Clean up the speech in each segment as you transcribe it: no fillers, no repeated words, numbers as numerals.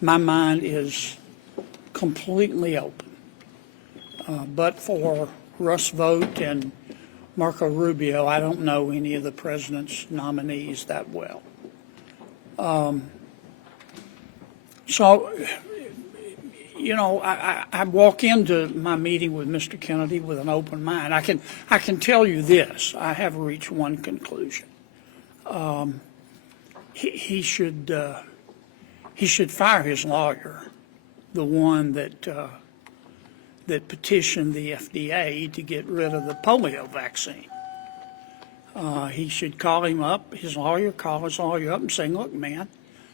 my mind is completely open. But for Russ Vought and Marco Rubio, I don't know any of the president's nominees that well. So, you know, I walk into my meeting with Mr. Kennedy with an open mind. I can tell you this: I have reached one conclusion. He should fire his lawyer, the one that petitioned the FDA to get rid of the polio vaccine. He should call him up, call his lawyer up and say, look, man,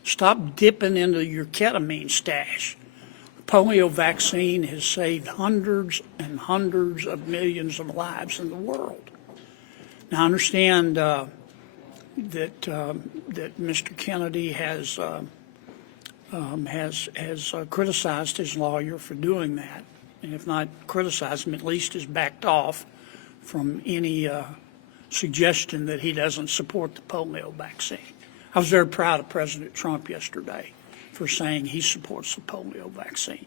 stop dipping into your ketamine stash. The polio vaccine has saved hundreds and hundreds of millions of lives in the world. Now, I understand that Mr. Kennedy has criticized his lawyer for doing that, and if not criticized him, at least has backed off from any suggestion that he doesn't support the polio vaccine. I was very proud of President Trump yesterday for saying he supports the polio vaccine.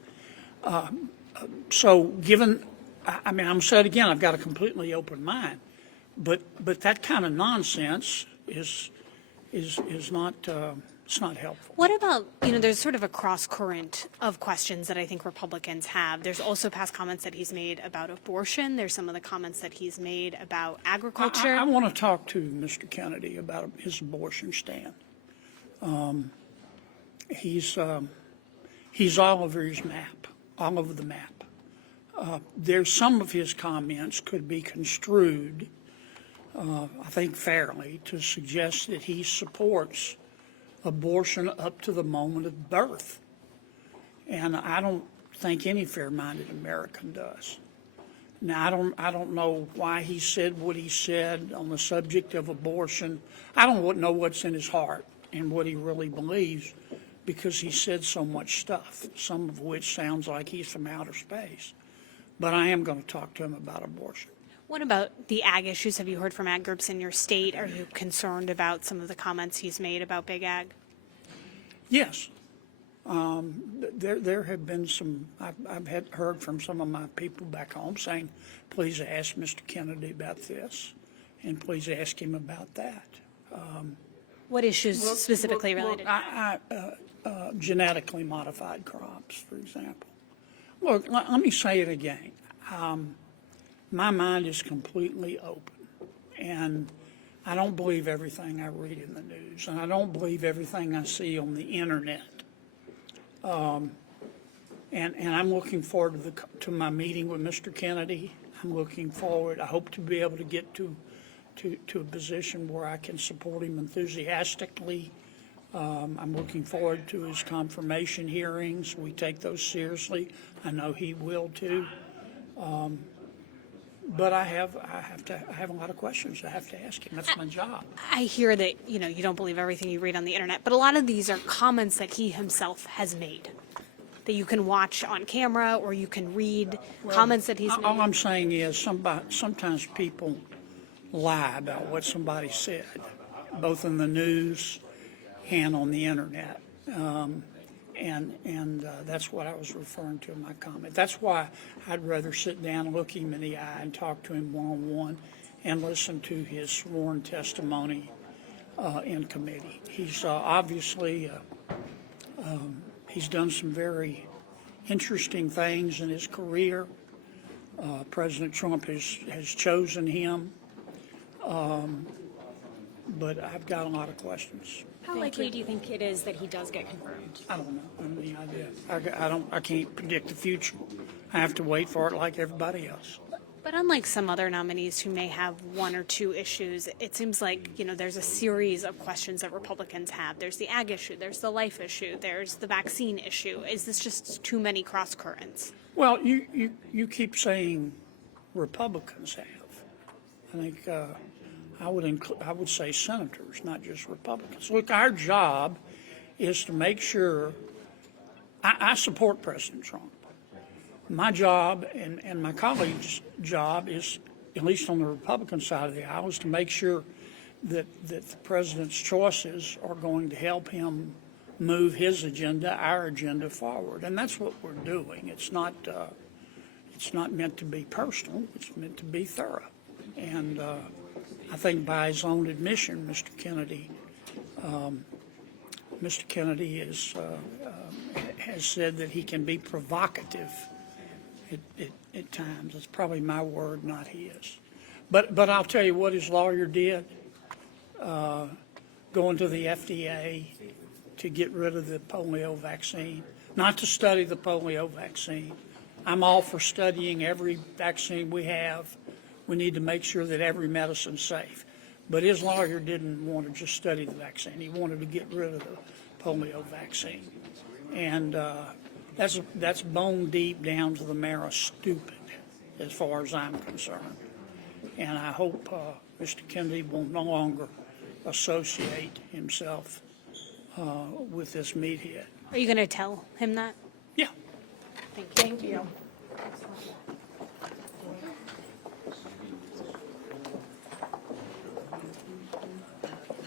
So given, I mean, I'm going to say it again, I've got a completely open mind, but that kind of nonsense is not, it's not helpful. What about, you know, there's sort of a cross current of questions that I think Republicans have. There's also past comments that he's made about abortion. There's some of the comments that he's made about agriculture. I want to talk to Mr. Kennedy about his abortion stand. He's all over his map, all over the map. There's some of his comments could be construed, I think fairly, to suggest that he supports abortion up to the moment of birth. And I don't think any fair-minded American does. Now, I don't know why he said what he said on the subject of abortion. I don't know what's in his heart and what he really believes, because he said so much stuff, some of which sounds like he's from outer space. But I am going to talk to him about abortion. What about the ag issues? Have you heard from ag groups in your state? Are you concerned about some of the comments he's made about big ag? Yes. There have been some, I've heard from some of my people back home saying, please ask Mr. Kennedy about this, and please ask him about that. What issues specifically related? Genetically modified crops, for example. Look, let me say it again. My mind is completely open, and I don't believe everything I read in the news, and I don't believe everything I see on the internet. And I'm looking forward to my meeting with Mr. Kennedy. I'm looking forward. I hope to be able to get to a position where I can support him enthusiastically. I'm looking forward to his confirmation hearings. We take those seriously. I know he will too. But I have a lot of questions I have to ask him. That's my job. I hear that, you know, you don't believe everything you read on the internet, but a lot of these are comments that he himself has made that you can watch on camera or you can read comments that he's made. All I'm saying is sometimes people lie about what somebody said, both in the news and on the internet. And that's what I was referring to in my comment. That's why I'd rather sit down, look him in the eye, and talk to him one-on-one and listen to his sworn testimony in committee. He's obviously, he's done some very interesting things in his career. President Trump has chosen him, but I've got a lot of questions. How likely do you think it is that he does get confirmed? I don't know. I have any idea. I can't predict the future. I have to wait for it like everybody else. But unlike some other nominees who may have one or two issues, it seems like, you know, there's a series of questions that Republicans have. There's the ag issue, there's the life issue, there's the vaccine issue. Is this just too many cross currents? Well, you keep saying Republicans have. I think I would say senators, not just Republicans. Look, our job is to make sure. I support President Trump. My job and my colleagues' job is, at least on the Republican side of the aisle, is to make sure that the president's choices are going to help him move his agenda, our agenda forward. And that's what we're doing. It's not meant to be personal. It's meant to be thorough. And I think by his own admission, Mr. Kennedy has said that he can be provocative at times. It's probably my word, not his. But I'll tell you what his lawyer did, going to the FDA to get rid of the polio vaccine, not to study the polio vaccine. I'm all for studying every vaccine we have. We need to make sure that every medicine's safe. But his lawyer didn't want to just study the vaccine. He wanted to get rid of the polio vaccine. And that's bone deep down to the marrow stupid, as far as I'm concerned. And I hope Mr. Kennedy will no longer associate himself with this meathead. Are you going to tell him that? Yeah. Thank you. Thank you.